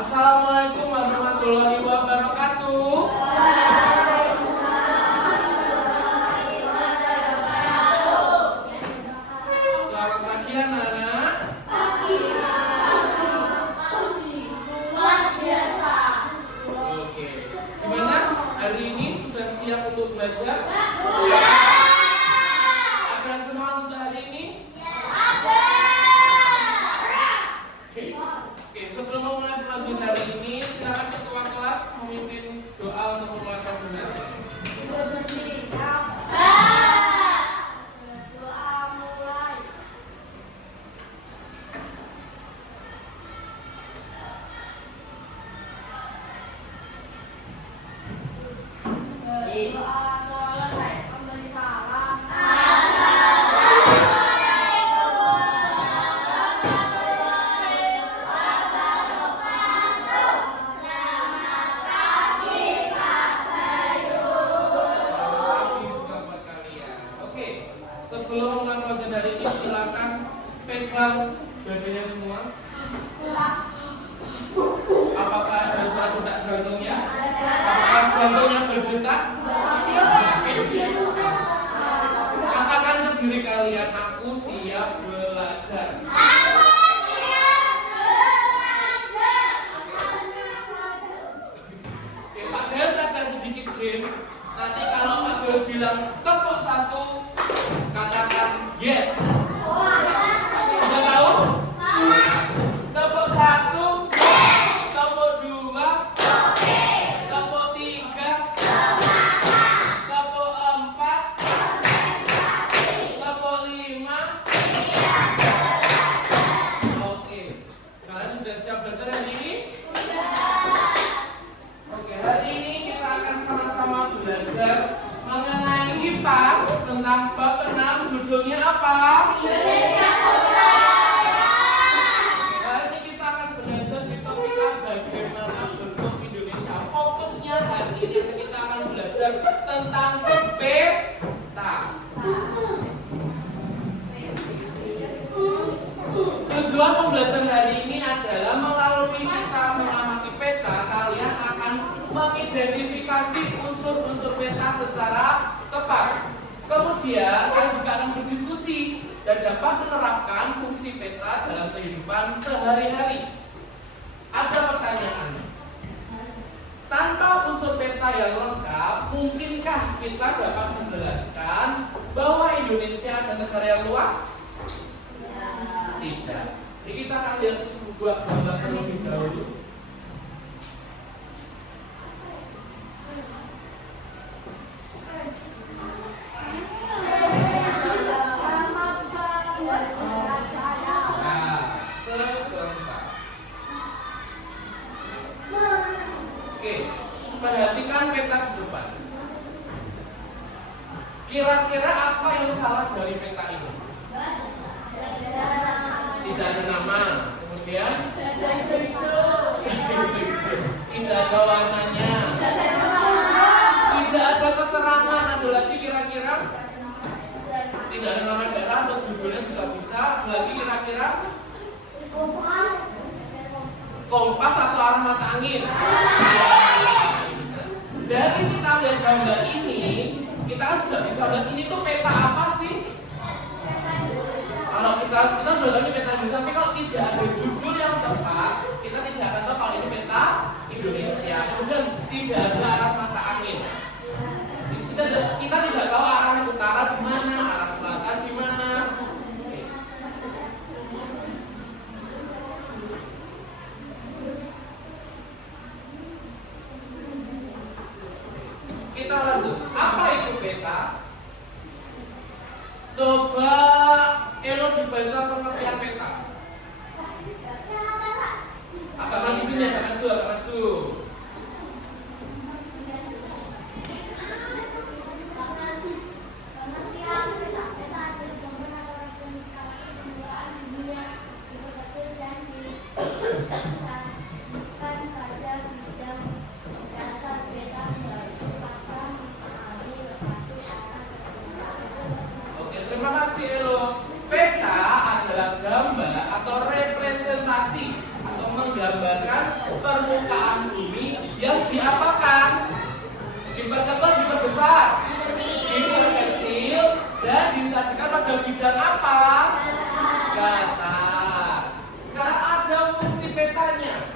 Assalamualaikum warahmatullahi wabarakatuh. Selamat pagi anak-anak. Luar biasa. Oke. Gimana? Hari ini sudah siap untuk belajar? Ada semangat untuk hari ini? Oke, sebelum memulai pelajaran hari ini, silakan ketua kelas memimpin doa untuk memulai pelajaran hari ini. Sebelum mulai pelajaran hari ini, silakan pegang badannya semua. Apakah ada suara detak jantungnya? Apakah jantungnya berdetak? Katakan ke diri kalian, aku siap belajar. Oke, Pak Gas ada sedikit game. Nanti kalau Pak Gas bilang tepuk satu, katakan yes. Sudah tahu? Tepuk satu, tepuk dua, tepuk tiga, tepuk empat, tepuk lima. Oke, kalian sudah siap belajar hari ini? Oke, hari ini kita akan sama-sama belajar mengenai IPAS tentang bab 6, judulnya apa? Indonesia. Hari ini kita akan belajar di topik bagaimana bentuk Indonesia. Fokusnya hari ini kita akan belajar tentang peta. Tujuan pembelajaran hari ini adalah melalui kita mengamati peta, kalian akan mengidentifikasi unsur-unsur peta secara tepat. Kemudian kalian juga akan berdiskusi dan dapat menerapkan fungsi peta dalam kehidupan sehari-hari. Ada pertanyaan. Tanpa unsur peta yang lengkap, mungkinkah kita dapat menjelaskan bahwa Indonesia adalah negara yang luas? Tidak. Jadi kita akan lihat sebuah gambar terlebih dahulu. Oke, perhatikan peta di depan. Kira-kira apa yang salah dari peta ini? Tidak ada nama. Kemudian tidak ada warnanya. Tidak ada keterangan. Ada lagi kira-kira? Tidak ada nama daerah atau judulnya juga bisa. Lagi kira-kira? Kompas atau arah mata angin. Dari kita lihat gambar ini, kita sudah bisa lihat ini tuh peta apa sih? Kalau kita sudah tahu ini peta Indonesia, tapi kalau tidak ada judul yang tepat, kita tidak akan tahu kalau ini peta Indonesia. Kemudian tidak ada arah mata angin. Kita tidak tahu arah utara di mana, arah selatan di mana. Kita lanjut. Apa itu peta? Coba Elo dibaca pengertian peta. Agak maju sini, agak maju. Oke, terima kasih Elo. Peta adalah gambar atau representasi atau menggambarkan permukaan bumi yang diapakan? Diperkecil, diperbesar, diperkecil, dan disajikan pada bidang apa? Datar. Sekarang ada fungsi petanya.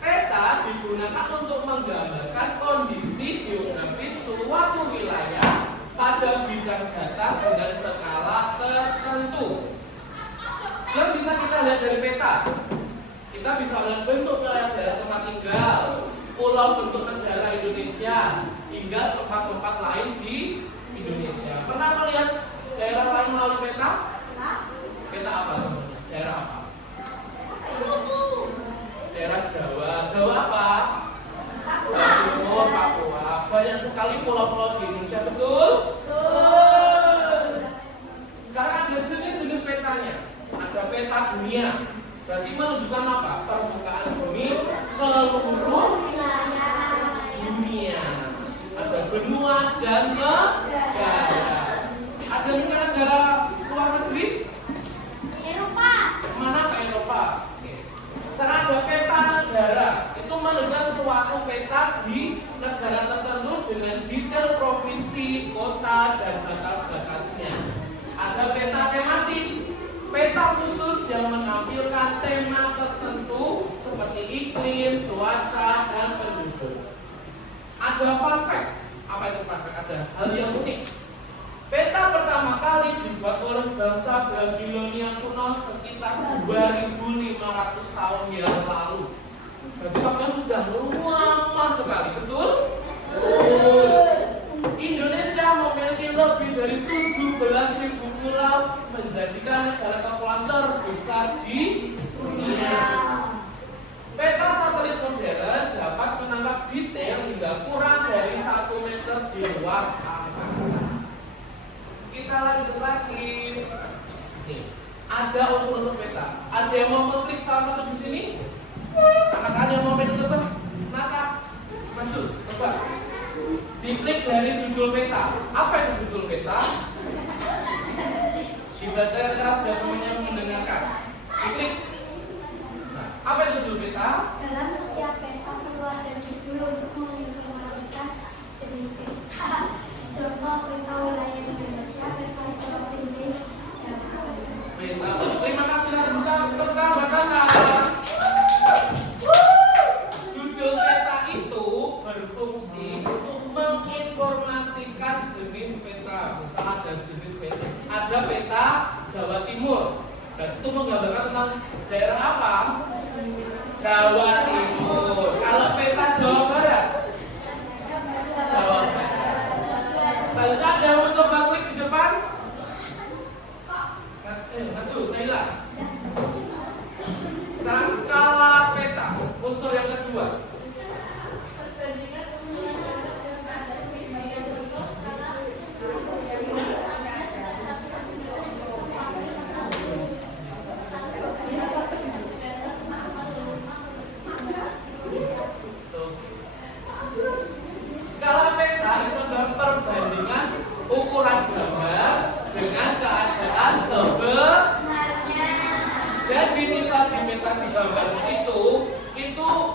Peta digunakan untuk menggambarkan kondisi geografis suatu wilayah pada bidang datar dengan skala tertentu. Yang bisa kita lihat dari peta, kita bisa melihat bentuk wilayah daerah tempat tinggal, pulau bentuk negara Indonesia, hingga tempat-tempat lain di Indonesia. Pernah melihat daerah lain melalui peta? Peta apa teman-teman? Daerah apa? Daerah Jawa. Jawa apa? Jawa Timur, Papua. Banyak sekali pulau-pulau di Indonesia, betul? Sekarang ada jenis-jenis petanya. Ada peta dunia. Berarti menunjukkan apa? Permukaan bumi seluruh dunia. Ada benua dan negara. Ada negara luar negeri? Eropa. Mana ke Eropa? Oke. Karena ada peta negara, itu menunjukkan suatu peta di negara tertentu dengan detail provinsi, kota, dan batas-batasnya. Ada peta tematik, peta khusus yang menampilkan tema tertentu seperti iklim, cuaca, dan penduduk. Ada fun fact. Apa itu fun fact? Ada hal yang unik. Peta pertama kali dibuat oleh bangsa Babilonia kuno sekitar 2.500 tahun yang lalu. Berarti waktunya sudah lama sekali, betul? Indonesia memiliki lebih dari 17.000 pulau, menjadikan negara kepulauan terbesar di dunia. Peta satelit modern dapat menangkap detail hingga kurang dari 1 meter di luar angkasa. Kita lanjut lagi. Nih, ada unsur-unsur peta. Ada yang mau mengklik salah satu di sini? Angkat tangan yang mau main coba. Nata, maju, coba. Diklik dari judul peta. Apa itu judul peta? Dibaca keras dan temannya mendengarkan. Diklik. Nah, apa itu judul peta? Dalam setiap peta perlu ada judul untuk menginformasikan jenis peta. Contoh peta wilayah Indonesia, peta provinsi Jawa. Peta. Terima kasih tepuk tangan. Judul peta itu berfungsi untuk menginformasikan jenis peta. Misalnya ada jenis peta. Ada peta Jawa Timur. Dan itu menggambarkan tentang daerah apa? Jawa Timur. Kalau peta Jawa Barat? Jawa Barat. Selanjutnya ada yang mau coba klik di depan? Maju, Naila. Sekarang skala peta, unsur yang kedua. Skala peta itu adalah perbandingan ukuran gambar dengan keadaan sebenarnya. Jadi misal di peta di gambarnya itu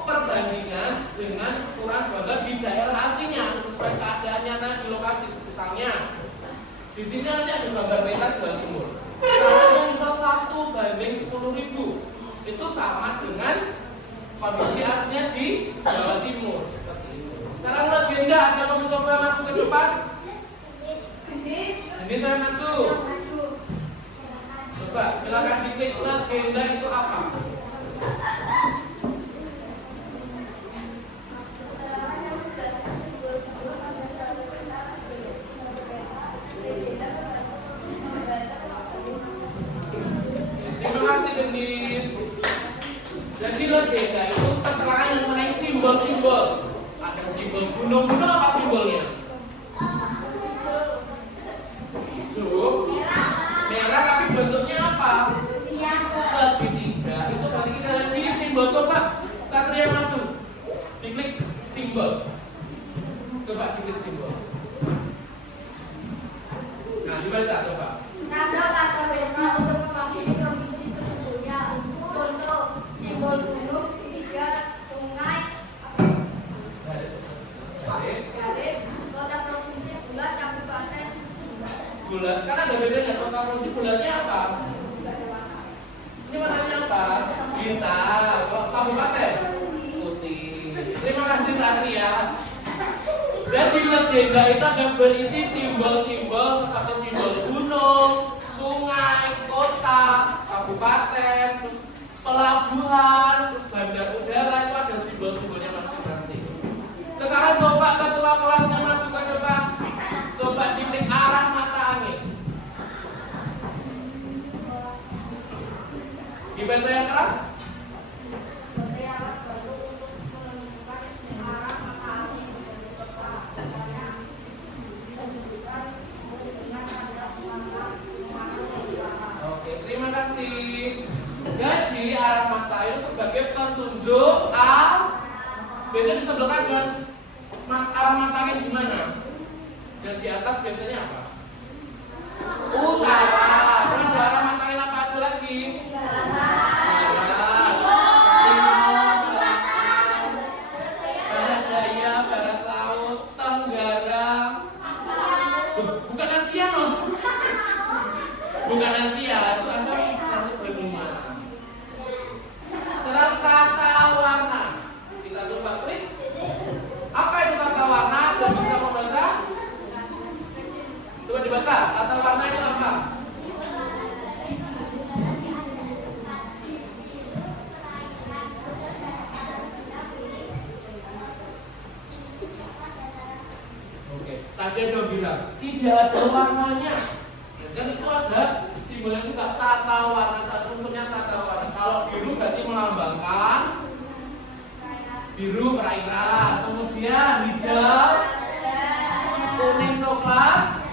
perbandingan dengan ukuran gambar di daerah aslinya sesuai keadaannya di lokasi. Misalnya di sini ada gambar peta Jawa Timur. Skalanya misal 1:10.000, itu sama dengan kondisi aslinya di Jawa Timur. Seperti itu. Sekarang legenda, ada yang mau mencoba masuk ke depan? Ini saya masuk. Coba silakan diklik legenda itu apa? Terima kasih Denis. Jadi legenda itu keterangan mengenai simbol-simbol. Ada simbol gunung-gunung, apa simbolnya? Hijau, merah tapi bentuknya apa? Segitiga. Itu berarti kita lihat di simbol. Coba Satria maju. Diklik simbol. Coba diklik simbol. Nah, dibaca coba. Tanda kata peta untuk mewakili kondisi sesungguhnya. Contoh simbol gunung segitiga. bulat. Kan ada bedanya. Total fungsi bulatnya apa? Ini warnanya apa? Bintang. Kabupaten? Putih. Terima kasih Satria. Jadi legenda itu akan berisi simbol-simbol seperti simbol gunung, sungai, kota, kabupaten, terus pelabuhan, terus bandar udara, itu ada simbol-simbolnya masing-masing. Sekarang coba ketua kelasnya maju ke depan. Coba diklik arah mata angin. Dibaca yang keras. Oke, terima kasih. Jadi arah mata itu sebagai petunjuk biasanya di sebelah kanan arah mata angin di mana? Dan di atas biasanya apa? Utara. Kemudian di arah mata angin apa aja lagi? Barat, timur, selatan, barat daya, barat laut, tenggara. Bukan Asia loh. Bukan Asia, itu asal satu benua. Terus tata warna. Kita coba klik. Apa itu tata warna? Dan bisa membaca? Coba dibaca. Tata warna itu apa? Oke, tadi ada bilang tidak ada warnanya. Dan itu ada simbolnya juga tata warna, unsurnya tata warna. Kalau biru berarti melambangkan biru perairan, kemudian hijau, kuning, coklat.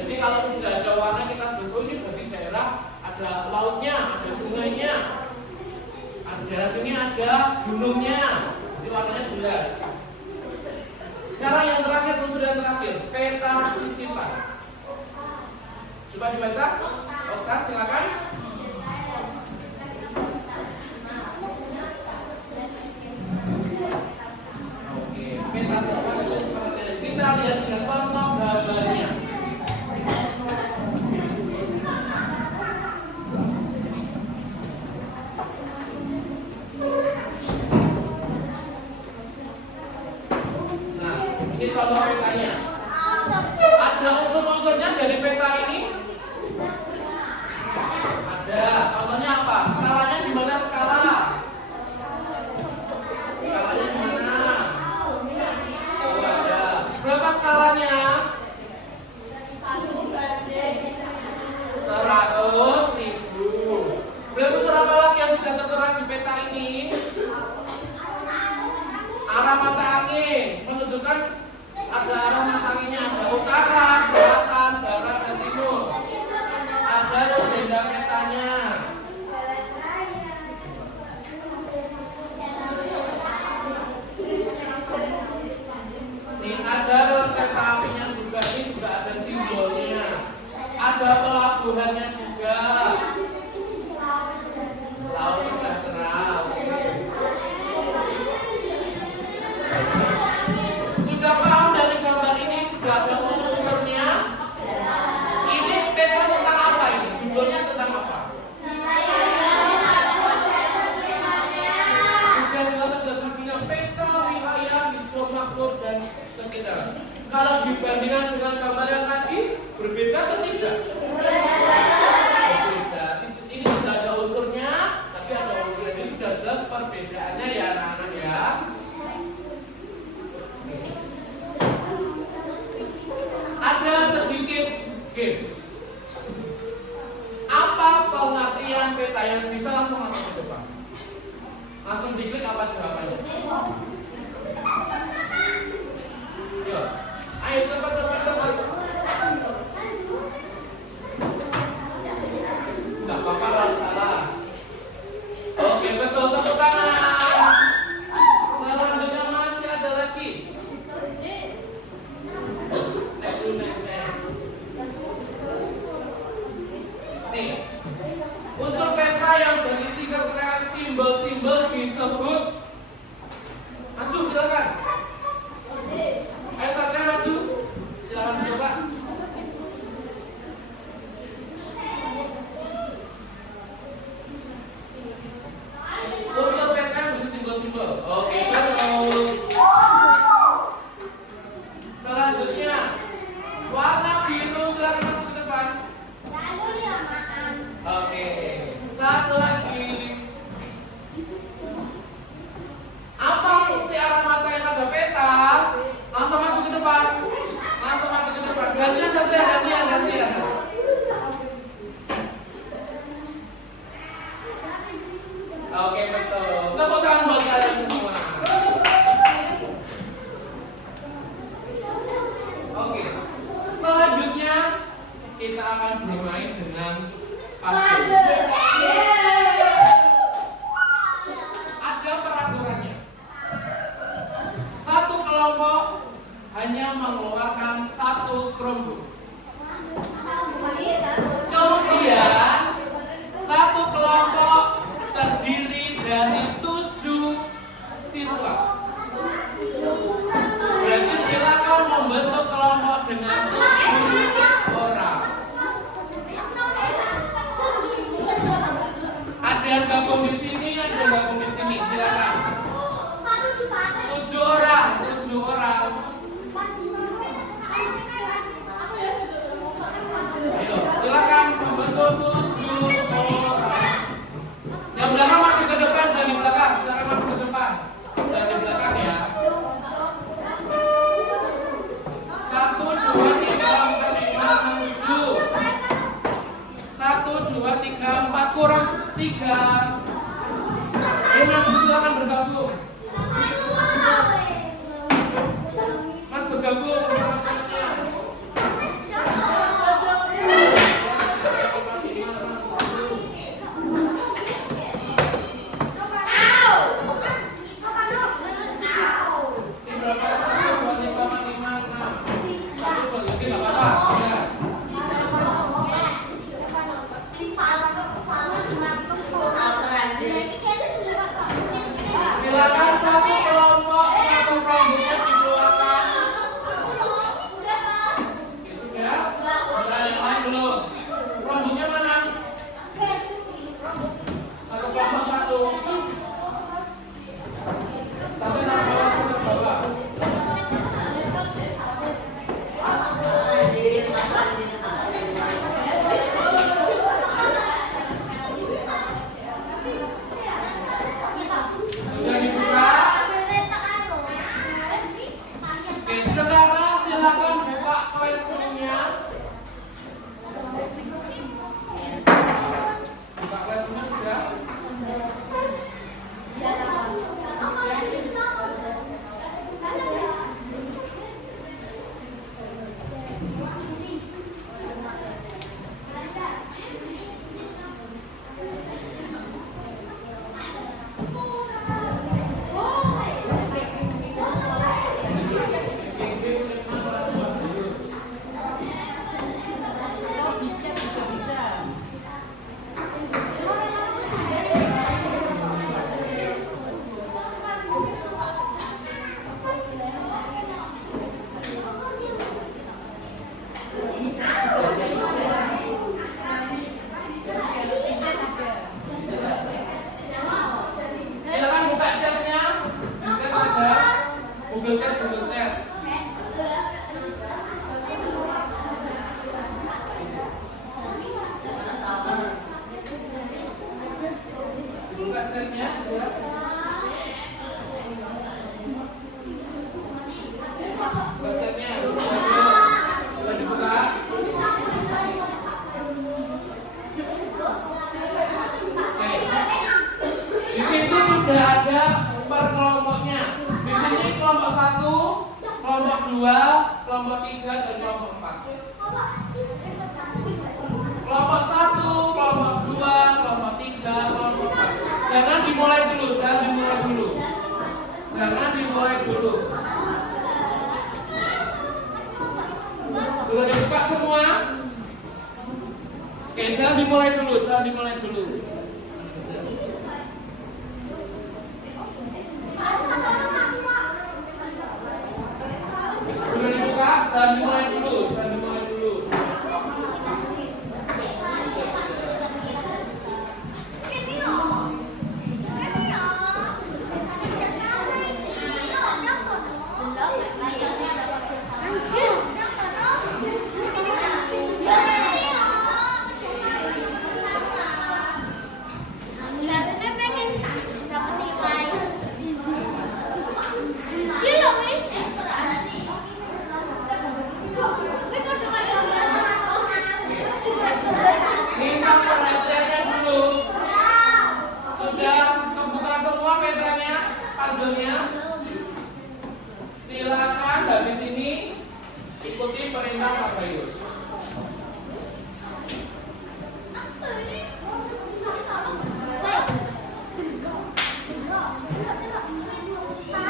Jadi kalau sudah ada warna kita susun ini berarti daerah ada lautnya, ada sungainya, ada sini ada gunungnya. Jadi warnanya jelas. Sekarang yang terakhir, unsur yang terakhir, peta sisipan. Coba dibaca. Oke, silakan. Oke, peta sisipan itu seperti ini. Kita lihat dengan contoh gambarnya. Nah, ini contoh petanya. Ada unsur-unsurnya dari peta ini? Ada. Contohnya apa? Skalanya di mana skala? Skalanya di mana? Oh, ada. Berapa skalanya? 100.000. Berarti unsur apa lagi yang sudah tertera di peta ini? Arah mata angin menunjukkan ada arah mata anginnya, ada utara, selatan, barat, dan timur. Ada legenda petanya. Ini ada kereta apinya juga, ini juga ada simbolnya. Ada pelabuhannya juga. Laut sejahtera. Sudah paham dari gambar ini? Sudah ada unsur-unsurnya? Ini peta tentang apa ini? Judulnya tentang apa? Sudah jelas ada judulnya peta wilayah hijau makmur dan sekitar. Kalau dibandingkan dengan gambar yang tadi, berbeda atau tidak? Berbeda. Ini tidak ada unsurnya, tapi ada unsurnya. Ini sudah jelas perbedaannya ya anak-anak ya. Ada sedikit games. Apa pengertian peta yang bisa langsung masuk ke depan? Langsung diklik apa jawabannya? Yuk, ayo cepat. Gak apa-apa kalau salah. Oke, betul, tepuk tangan. Selanjutnya masih ada lagi. Next. Nih, unsur peta yang berisi keterangan simbol-simbol disebut. Maju silakan. Ayo Satria maju. Silakan coba. Tepuk tangan buat kalian semua. Oke. Selanjutnya kita akan bermain dengan puzzle. Ada peraturannya. Satu kelompok hanya mengeluarkan satu kelompok. Kemudian satu kelompok terdiri dari 7 siswa. Berarti silakan membentuk kelompok dengan 7 orang. Ada yang gabung di sini, ada yang gabung di sini. Silakan. 7 orang, 7 orang. Ayo, silakan membentuk 7 orang. Yang belakang maju ke depan, jangan di belakang. Silakan maju ke depan. Jangan di belakang ya. 1, 2, 3, 4, 5, 6, 7. 1, 2, 3, 4 kurang 3. Ayo maju, silakan bergabung. Mas bergabung sama temannya. Silakan satu kelompok, satu kelompoknya dikeluarkan. Sudah? Sudah yang lain belum? Kelompoknya mana? Satu kelompok satu. Tapi taruh bawah, taruh bawah. Sudah dibuka? Oke, sekarang silakan buka classroom-nya. Buka classroom-nya sudah? Silakan buka chat-nya. Chat ada. Google Chat, Google Chat. Buka chat-nya sudah. Buka chat-nya sudah dibuka. Di situ sudah ada per kelompoknya. Di sini kelompok 1, kelompok 2, kelompok 3 dan kelompok 4. Kelompok 1, kelompok 2, kelompok 3, kelompok 4. Jangan dimulai dulu, jangan dimulai dulu. Jangan dimulai dulu. Sudah dibuka semua? Oke, jangan dimulai dulu, jangan dimulai dulu. Sudah dibuka, jangan dimulai dulu, jangan dimulai dulu. puzzle-nya? Silakan habis ini ikuti perintah Pak Gayus.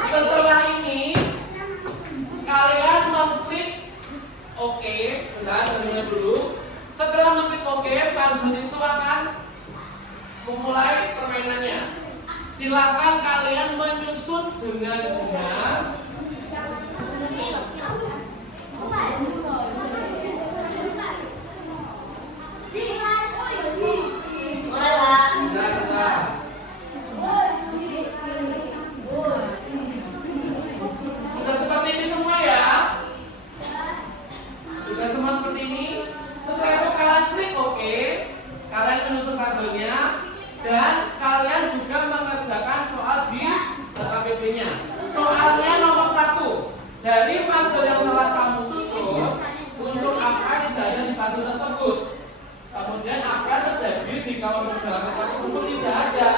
Setelah ini kalian mengklik OK. Bentar, dengar dulu. Setelah mengklik OK, puzzle itu akan memulai permainannya. Silakan kalian menyusun dengan benar. Sudah seperti ini semua ya? Sudah semua seperti ini? Setelah itu kalian klik OK, kalian menyusun puzzle-nya, dan kalian juga mengerjakan soal di KPB-nya. Soalnya nomor 1, dari puzzle yang telah kamu susun, unsur apa yang tidak ada di puzzle tersebut. Kemudian apa terjadi jika unsur dalam tersebut tidak ada.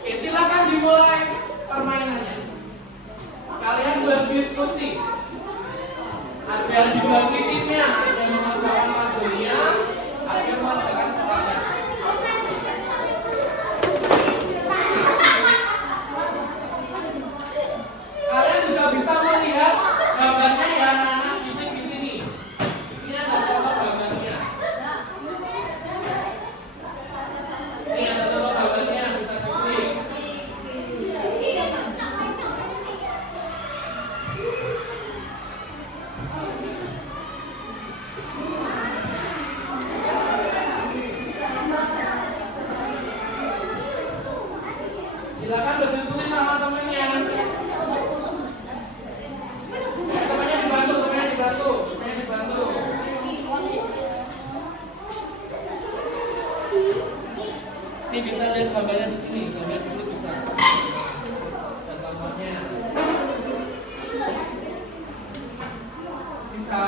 Oke, silakan dimulai permainannya. Kalian berdiskusi. Ada yang dibagi timnya, ada yang mengerjakan puzzle-nya, ada yang mengerjakan soalnya. Kalian juga bisa melihat gambarnya ya anak-anak di sini. Ini ada contoh gambarnya. Ini ada contoh gambarnya, bisa diklik. Silakan berdiskusi sama temennya. Temennya dibantu. Ini bisa lihat gambarnya di sini, gambar dulu bisa. Dan contohnya. Bisa.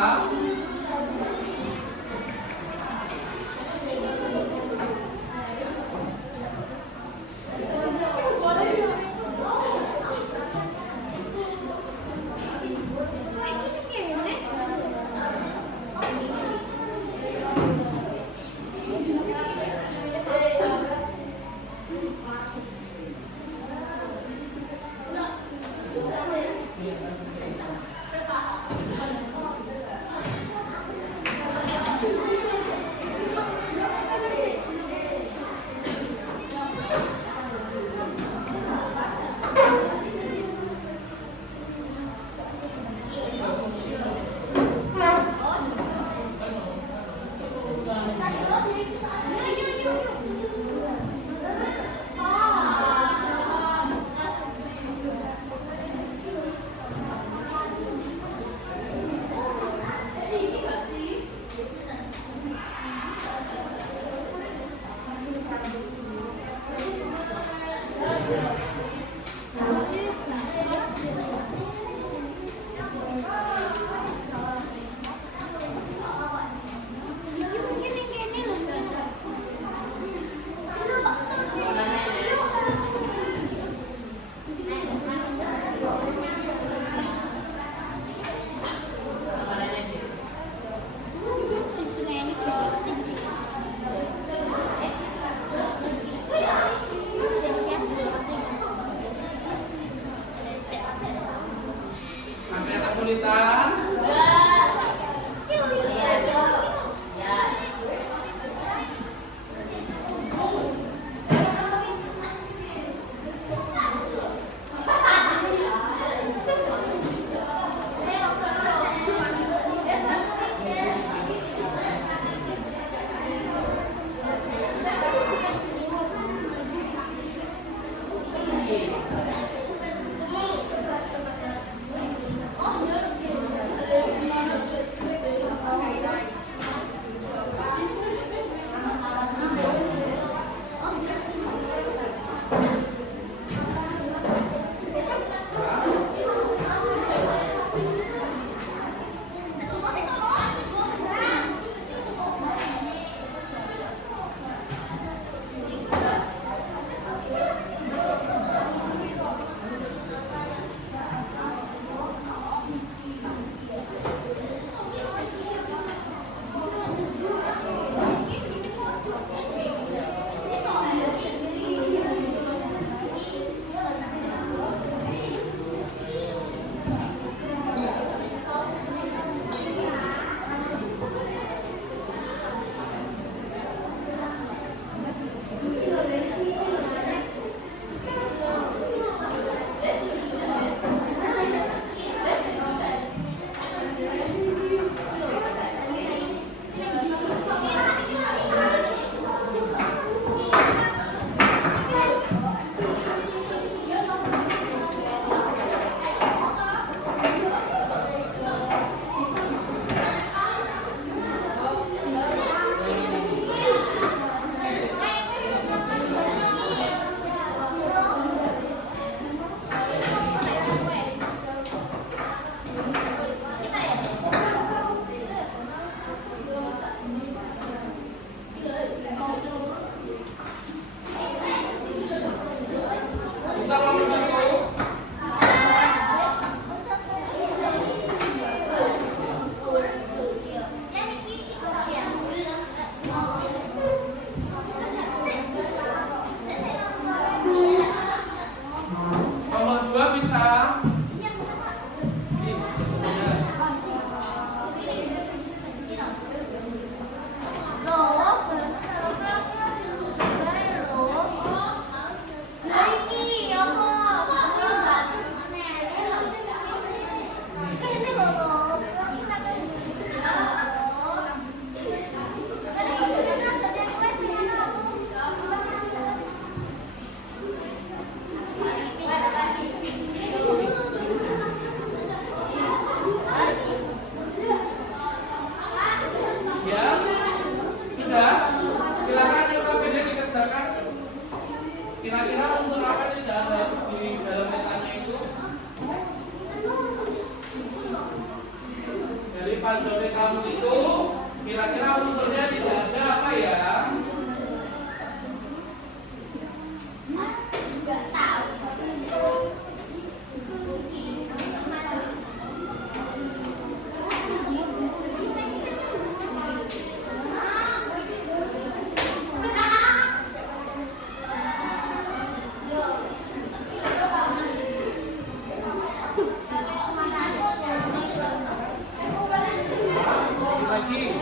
kesulitan? puzzle kamu itu kira-kira unsurnya tidak ada apa ya? Nggak tahu. Lagi.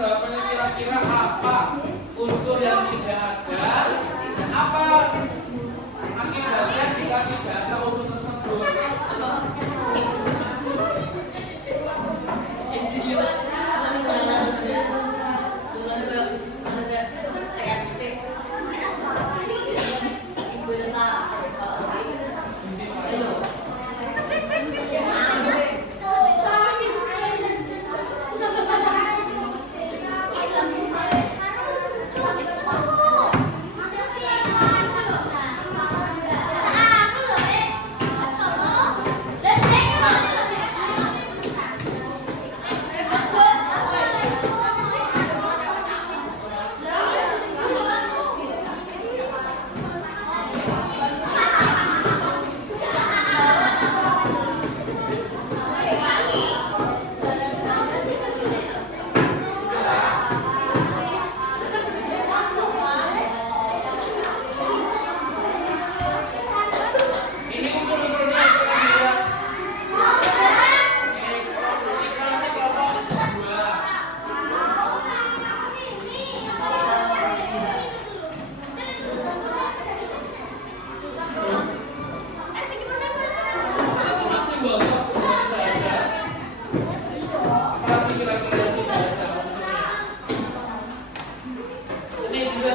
jawabannya kira-kira apa unsur yang tidak ada dan apa akibatnya jika tidak ada unsur tersebut.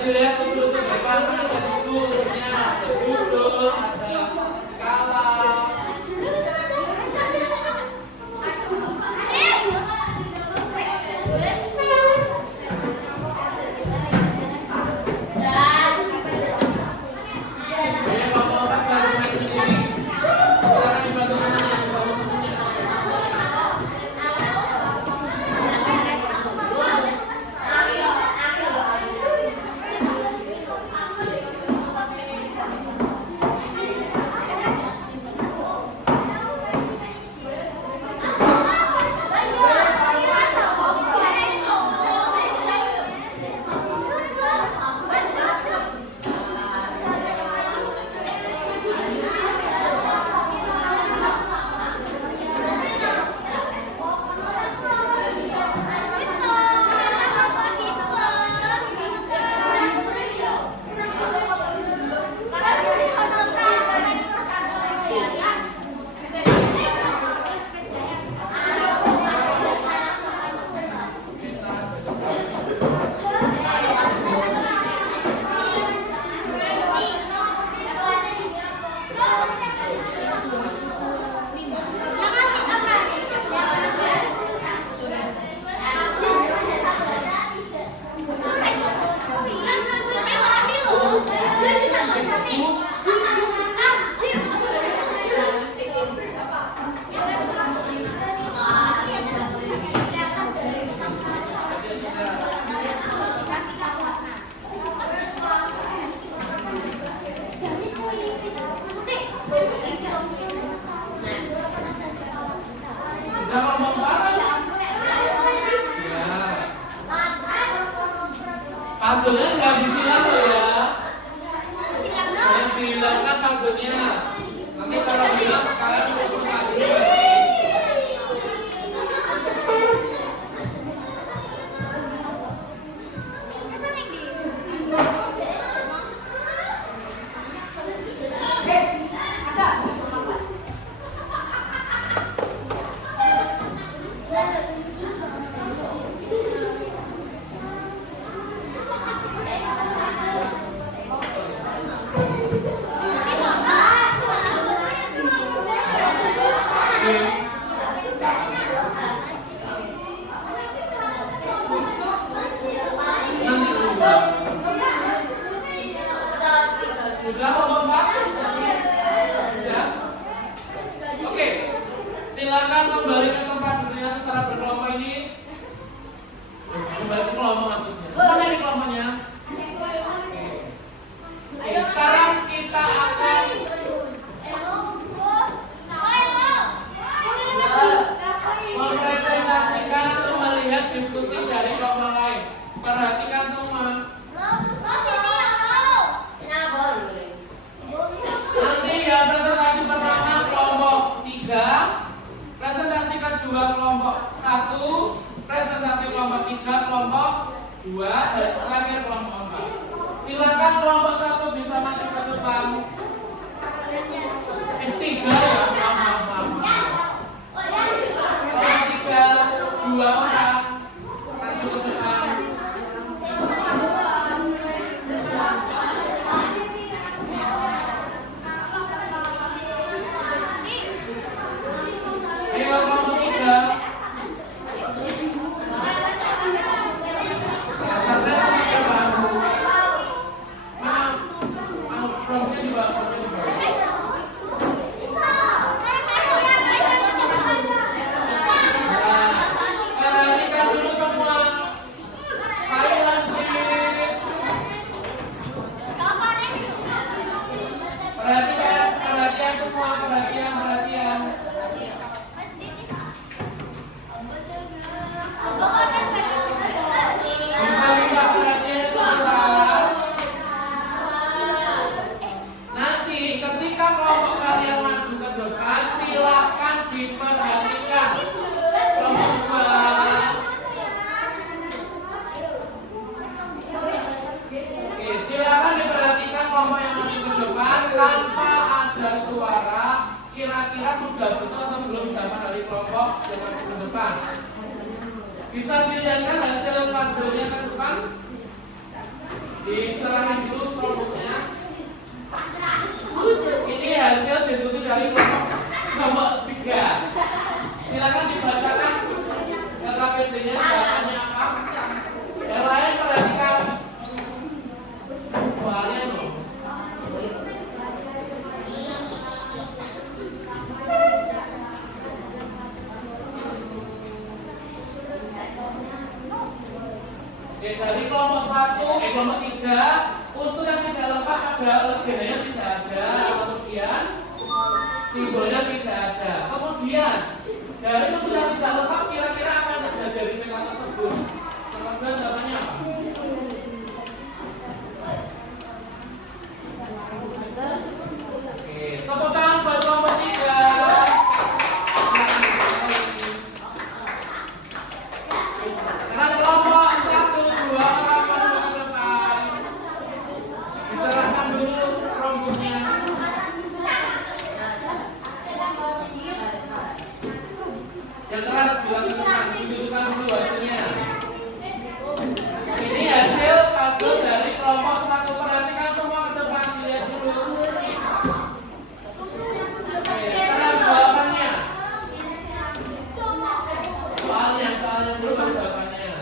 Dilihat unsur itu depan ada unsurnya, ada judul, ada skala. Ini bapak-bapak jangan main sendiri. Silakan dibantu teman-teman. Sudah ngomong apa? Ya. Puzzle-nya nggak disilang loh ya. Yang dihilangkan puzzle-nya. Nanti kalau bilang kalian harus maju lagi. 3 kelompok 2 dan terakhir kelompok 4. Silakan kelompok 1 bisa maju ke depan. 3 ya, maaf. Kelompok 3, 2 orang maju ke depan. Ayo kelompok 3. Tanpa ada suara, kira-kira sudah betul atau belum zaman dari kelompok yang maju ke depan? Bisa dilihatkan hasil puzzle-nya ke depan? Dicerahin dulu kelompoknya. Ini hasil diskusi dari kelompok 3. Silakan dibacakan KKPD-nya jawabannya apa? Yang lain perhatikan. Soalnya loh. Oke, dari kelompok 1, kelompok 3, unsur yang tidak lengkap ada legendanya tidak ada, kemudian simbolnya tidak ada. Kemudian dari unsur yang tidak lengkap kira-kira apa yang terjadi dari PK tersebut? Kemudian jawabannya apa? Oke, tepuk tangan buat kelompok 3. Karena kelompok 1, 2 orang maju ke depan. Diserahkan dulu rombongnya. Yang keras bilang ke depan, tunjukkan dulu hasilnya. Ini hasil puzzle dari kelompok 1. Perhatikan semua ke depan, dilihat dulu. Oke, sekarang jawabannya. Soalnya dulu baru jawabannya.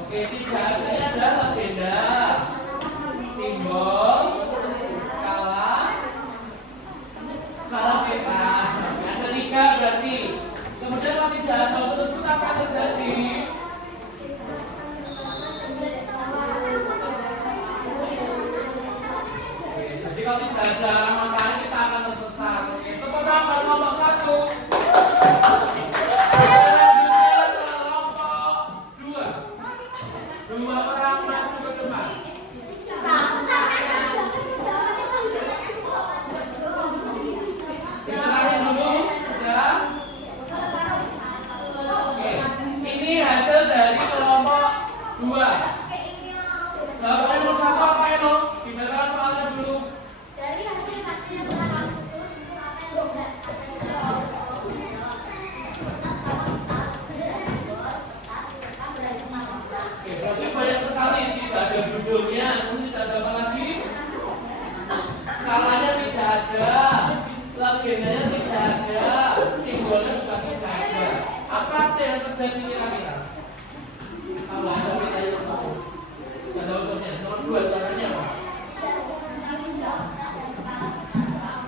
Oke, tidak ini adalah legenda, simbol, skala peta. Ada 3 berarti. Kemudian kalau tidak ada terus apa yang terjadi? Oke, jadi kalau tidak ada matahari kita akan tersesat. Oke, tepuk tangan buat kelompok 1. Selanjutnya kelompok 2. 2 orang maju ke depan. Diserahin dulu, sudah. Oke, ini hasil dari kelompok 2. Jawabannya nomor 1 apa ya, Eno? Dibacakan soalnya dulu. Dari hasil yang telah disusun apa yang sudah Oke, berarti banyak sekali, tidak ada judulnya, kemudian tidak ada apa lagi? Skalanya tidak ada, legendanya tidak ada, simbolnya juga tidak ada. Apa yang terjadi kira-kira? Kalau ada peta yang tersebut, ada unsurnya. Nomor 2 caranya apa?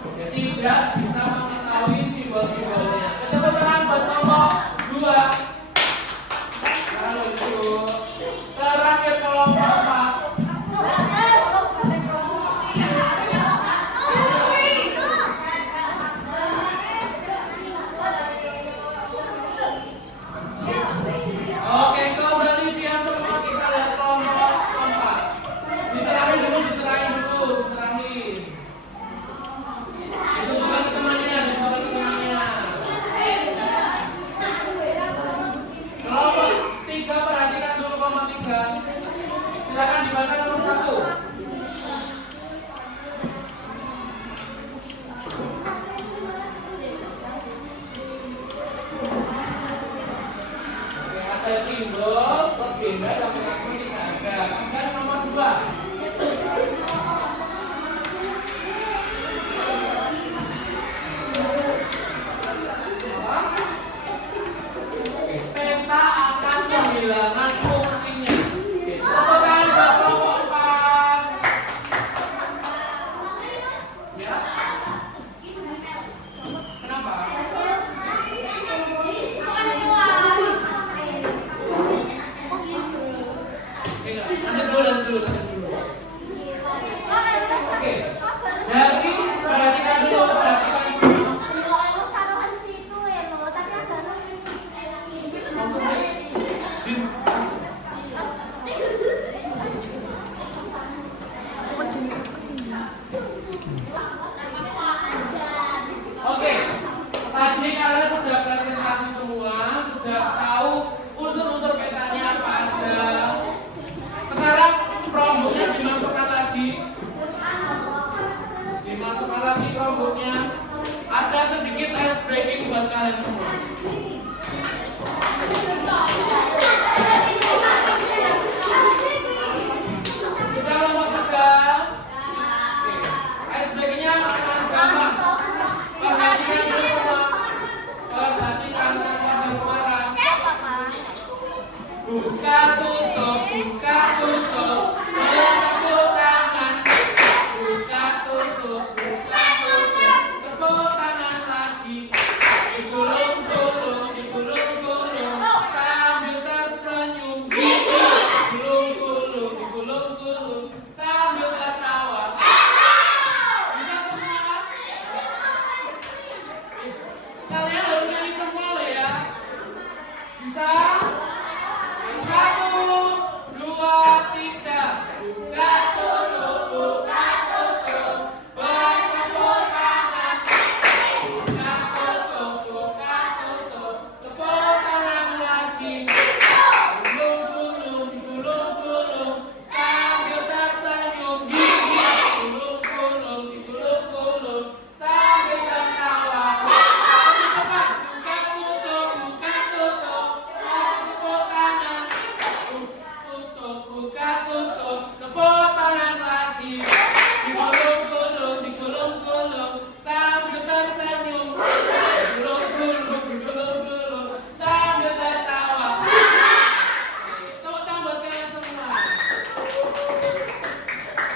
Oke, tidak bisa mengetahui simbol-simbolnya. Tepuk tangan buat kelompok 2. Kalau itu terakhir kelompok 4. Oke, kembali diam. Silakan dibaca nomor 1. Ada simbol, legenda, dan langsung tidak ada. Dan nomor 2. Peta akan kehilangan fungsinya. Lakukan kelompok 4. Ya? Kenapa? Nanti dulu. Oke. Dari perhatikan dulu, perhatikan dulu. Oke. Tadi kalian sudah presentasi semua, sudah tahu unsur-unsur petanya apa aja. Sekarang promboknya dimasukkan lagi. Promboknya. Ada sedikit ice breaking buat kalian semua. Sudah lama sudah. Ice breakingnya sangat gampang. Perhatikan dulu semua. Perhatikan tanpa bersuara. Buka tutup. Tepuk tangan. Buka tutup. Tepuk tangan lagi. Digulung-gulung sambil tersenyum. Digulung-gulung sambil tertawa. Bisa semua? Kalian harus nyanyi semua loh ya. Bisa? 1, 2, 3. Buka tutup. Bertepuk tangan. Buka tutup. Tepuk tangan lagi. Digulung-gulung sambil tersenyum. Digulung-gulung sambil tertawa. Lebih cepat. Buka tutup. Tepuk tangan. Buka tutup. Tepuk tangan lagi. Digulung-gulung sambil tersenyum. Digulung-gulung sambil tertawa. Tepuk tangan buat kalian semua.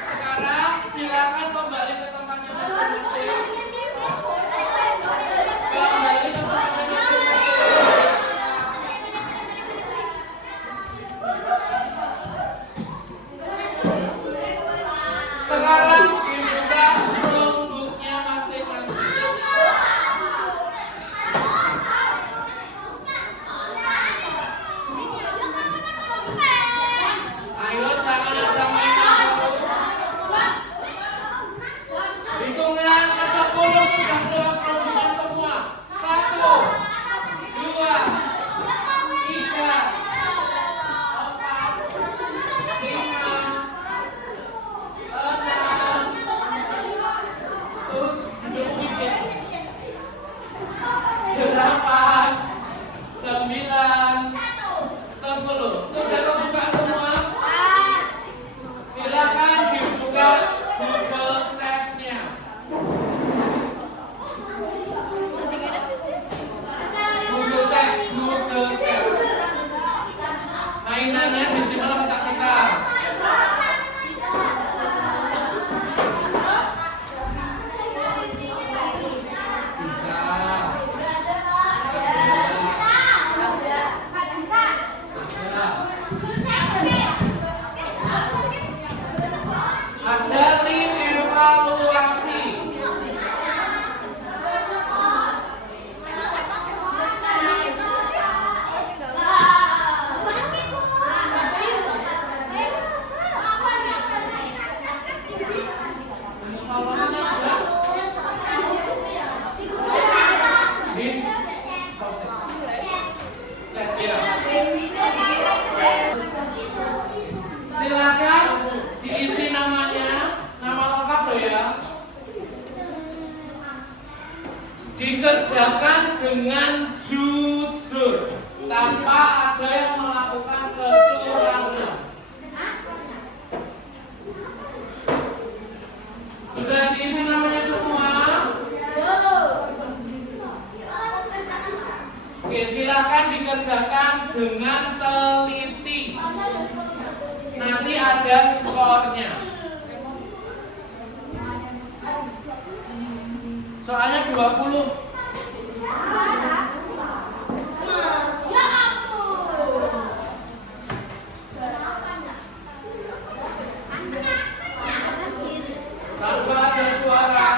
Sekarang silakan kembali ke tempatnya masing-masing. Sekarang dibuka notebooknya masing-masing. Ayo jangan ada mainan. Hitungan ke 10. Silakan diisi namanya, nama lengkap loh ya. Dikerjakan dengan jujur tanpa ada yang melakukan kecurangan. Sudah diisi namanya semua? Oke, silakan dikerjakan dengan teliti. Nanti ada skornya. Soalnya 20. Tanpa ada suara.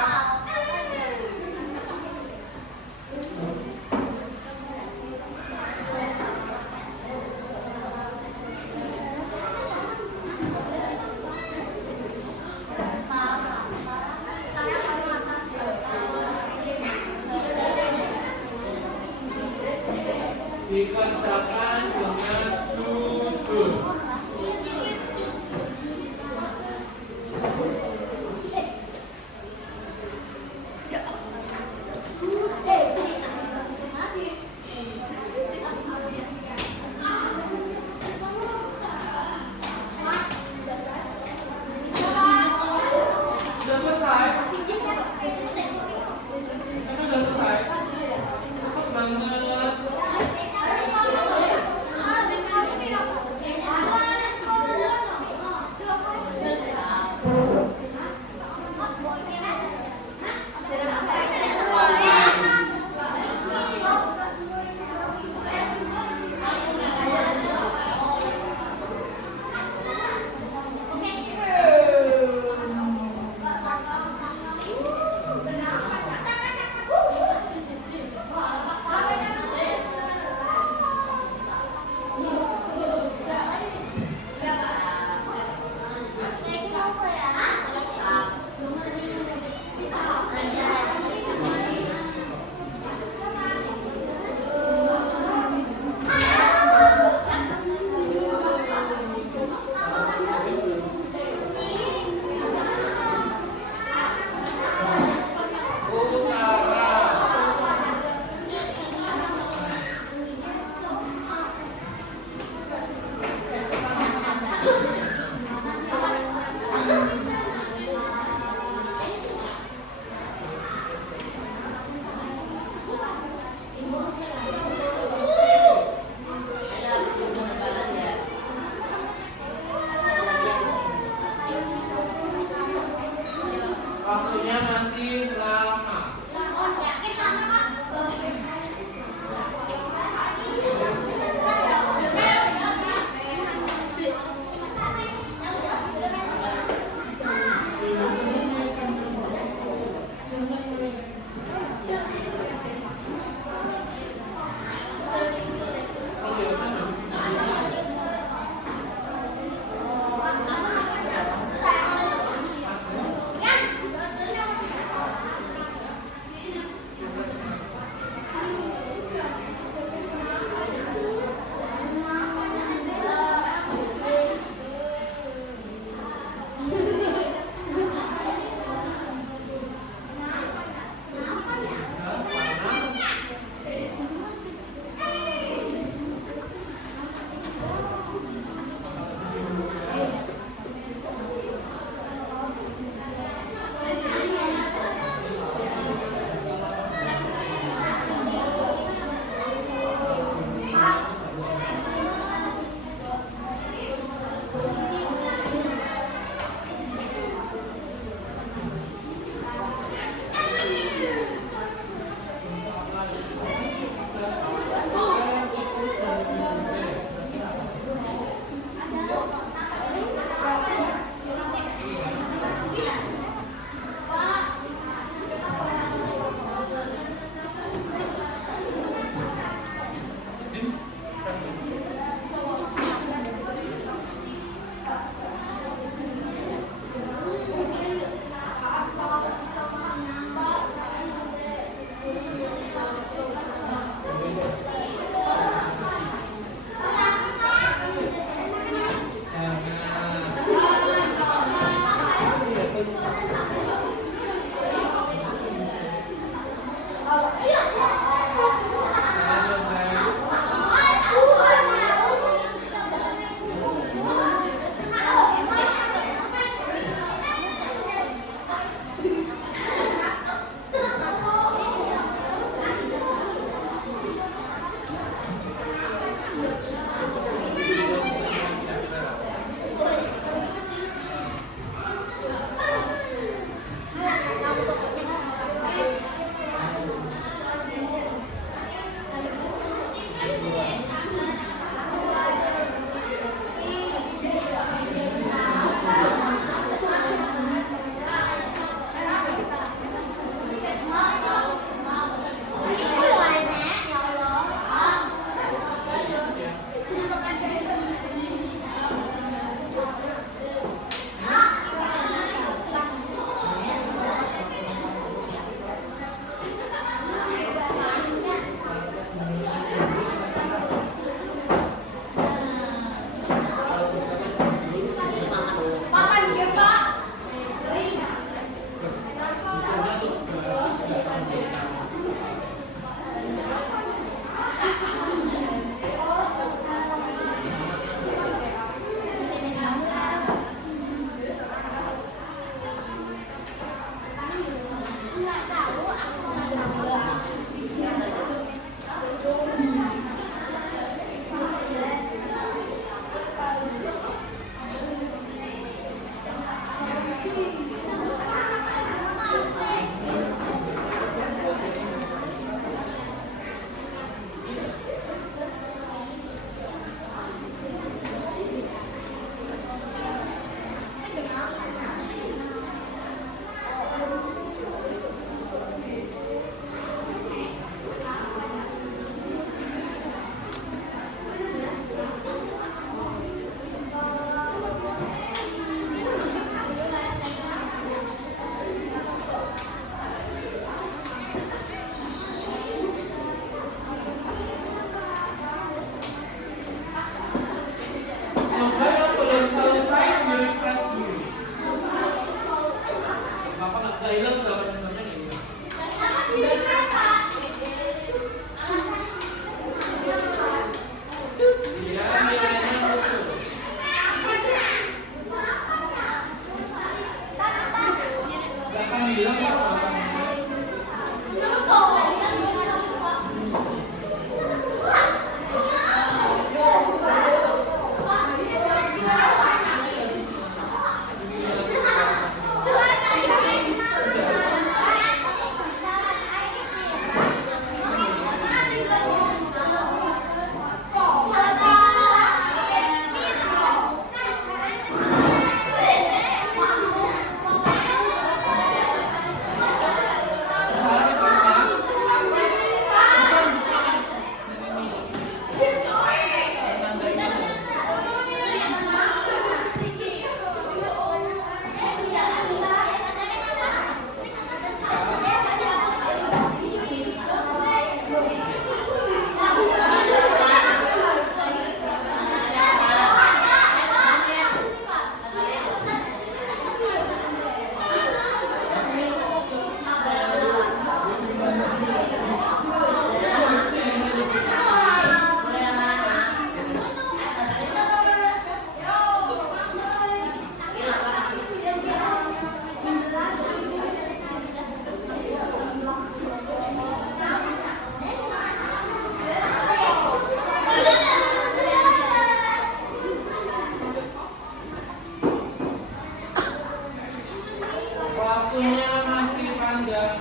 Waktunya masih panjang.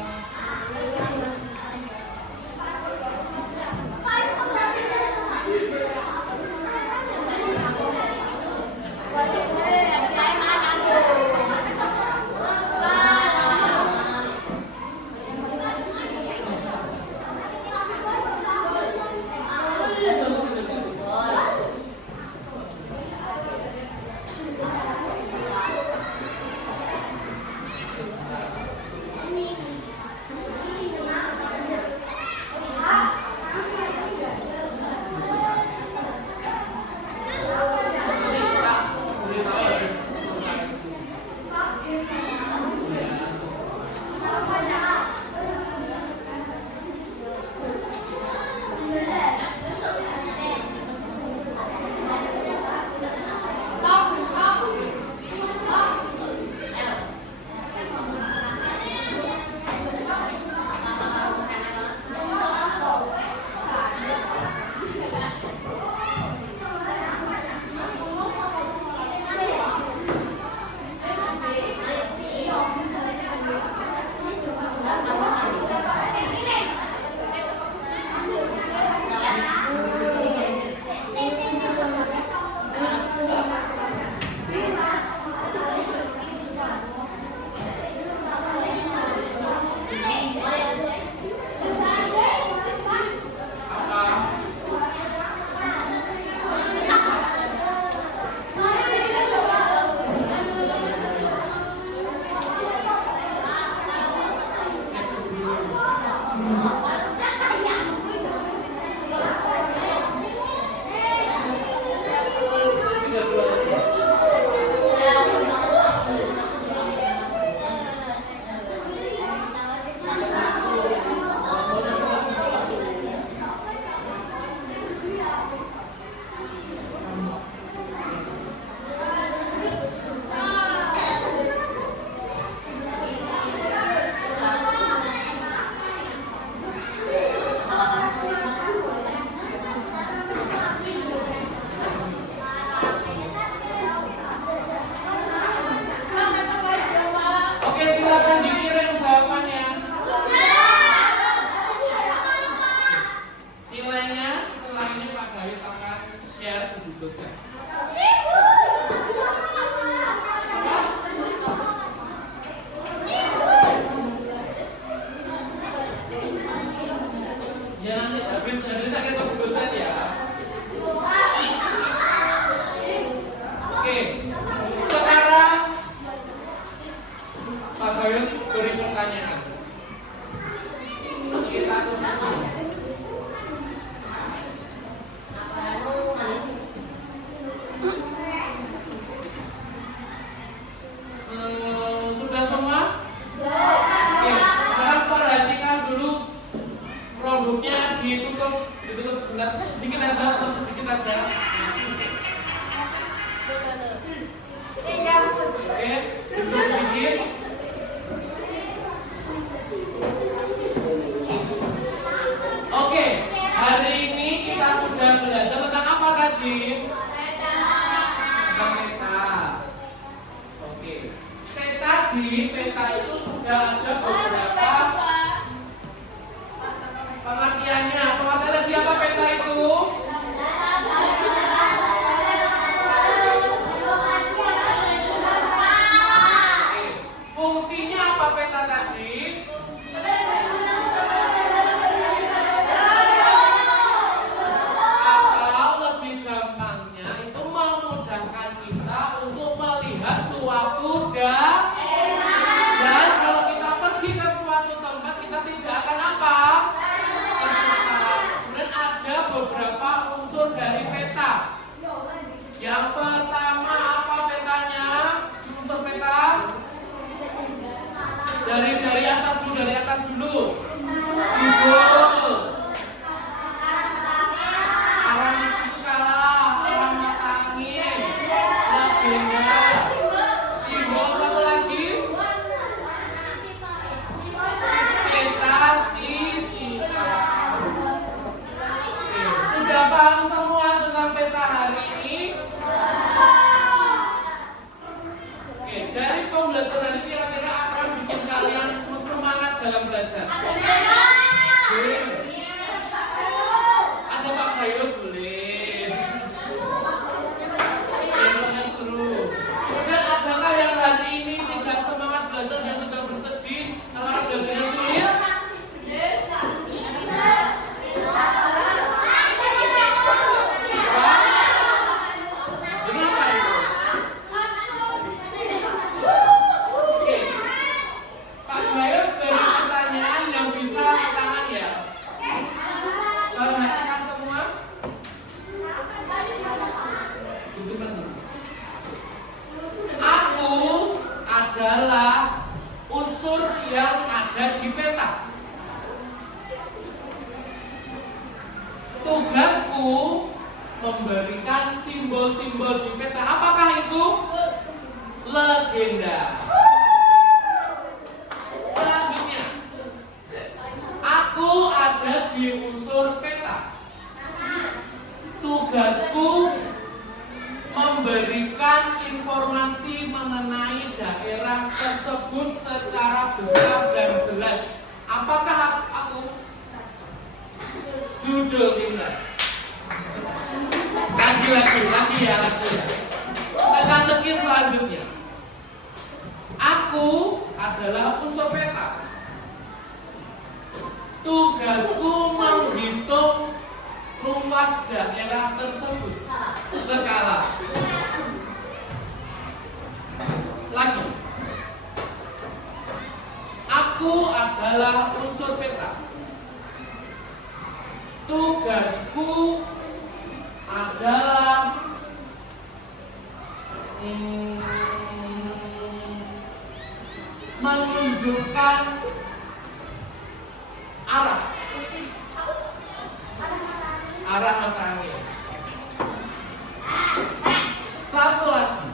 Nanti kita beritahu habis selesai. Apa? Tiga dua aja. Oke, silakan dikirim jawabannya. Nilainya setelah ini Pak Gayus akan share di Google Chat. Ya nanti habis dari kita kirim ke Google Chat ya. Oke, sekarang Pak Gayus beri pertanyaan. Kita tunggu. Sudah semua? Oke, sekarang perhatikan dulu produknya ditutup sebentar, sedikit aja atau sedikit aja. Oke, duduk sedikit. Oke, hari ini kita sudah belajar tentang apa tadi? Tentang peta. Oke, peta itu sudah ada beberapa pengertiannya. Pengertian tadi apa peta itu? Fungsinya apa peta tadi? Atau lebih gampangnya itu memudahkan kita untuk melihat suatu dan kalau kita pergi ke suatu tempat kita tidak akan apa? Tersesat. Kemudian ada beberapa unsur dari peta. Yang pertama apa petanya? Unsur peta dari atas dulu. Judul. Arah skala, arah mata angin, legenda, simbol satu lagi. Peta sisika. Oke, sudah paham semua tentang peta hari ini? Oke, dari pembelajaran ini kira-kira akan bikin dalam belajar? Ada Pak Gayus boleh. Yang seru. Dan adakah yang hari ini tidak semangat belajar dan sudah bersedih karena belajarnya sulit? Kenapa itu? Oke. Pak Gayus dari pertanyaan yang bisa angkat tangan ya. Perhatikan semua. Disimpan dulu. Aku adalah unsur yang ada di peta. Tugasku memberikan simbol-simbol di peta. Apakah itu? Legenda. Selanjutnya, aku ada di unsur peta. Tugasku memberikan informasi mengenai daerah tersebut secara besar dan jelas. Apakah aku? Judul Indah. Lagi ya. Teka-teki selanjutnya. Aku adalah unsur peta. Tugasku menghitung luas daerah tersebut. Skala. Lagi. Aku adalah unsur peta. Tugasku adalah menunjukkan arah mata angin. Satu lagi,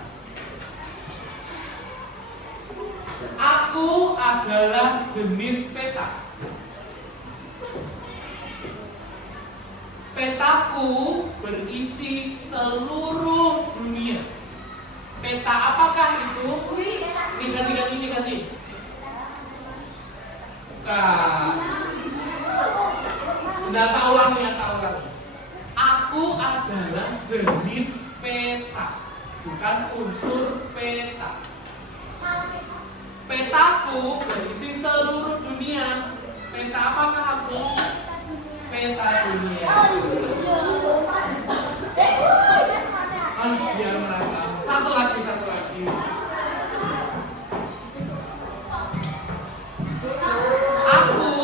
aku adalah jenis peta. Petaku berisi seluruh dunia. Peta apakah itu? Ganti. Bukan. Data ulang. Aku adalah jenis peta, bukan unsur peta. Petaku berisi seluruh dunia. Peta apakah aku? Peta dunia. Biar merata. Satu lagi. Aku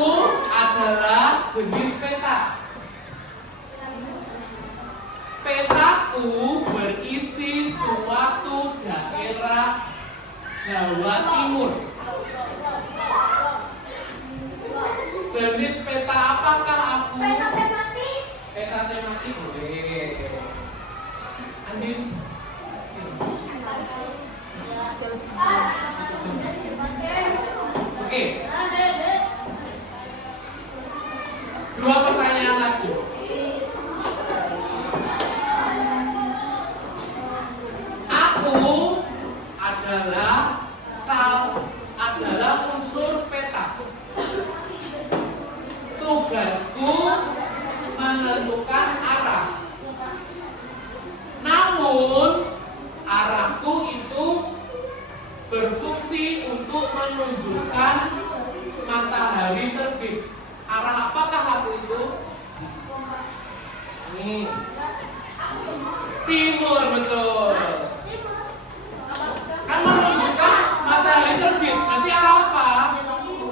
adalah jenis peta. Petaku berisi suatu daerah Jawa Timur. Jenis peta apakah aku? Peta tematik boleh. Andin. Oke. Dua pertanyaan lagi. Aku adalah unsur peta. Tugasku menentukan arah. Namun arahku itu berfungsi untuk menunjukkan matahari terbit. Arah apakah aku itu? Timur, betul. Kan menunjukkan matahari terbit. Nanti arah apa?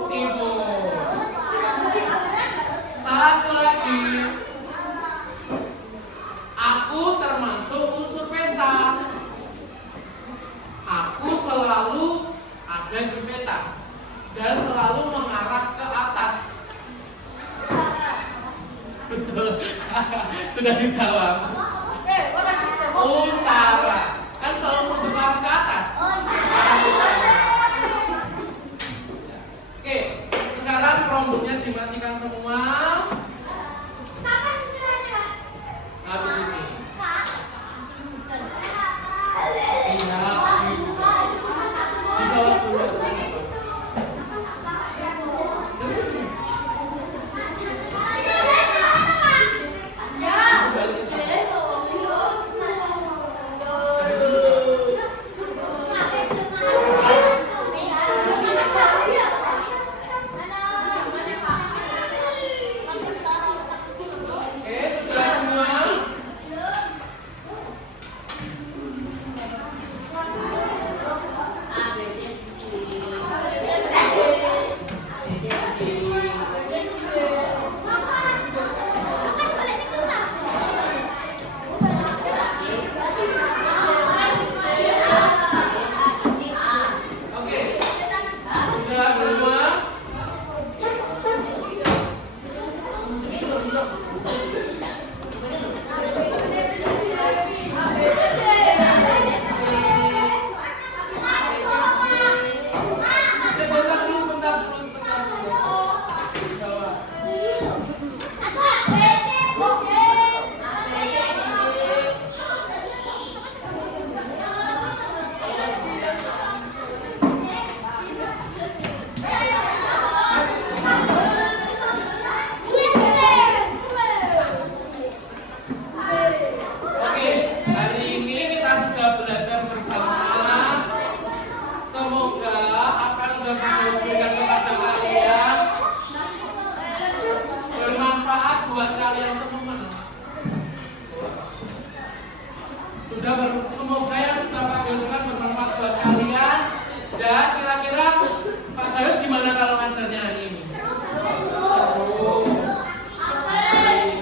Timur. Satu lagi. Aku termasuk unsur peta. Aku selalu ada di peta dan selalu mengarah ke atas. Betul. Sudah dijawab. Utara. Kan selalu menuju ke atas. Oke, sekarang Chromebooknya dimatikan semua. Habis ini. Di bawah dulu aja. Dan kira-kira Pak Gayus gimana kalau ngajarnya hari ini? Seru.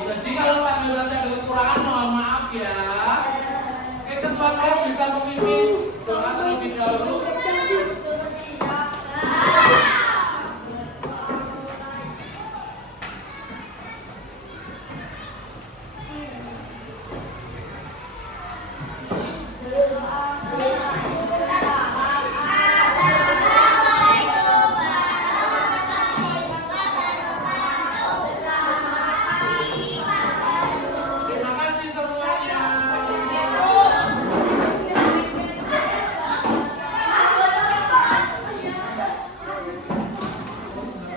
Jadi kalau Pak Gayus ada kekurangan mohon maaf ya. Oke, ketua kelas bisa memimpin doa terlebih dahulu.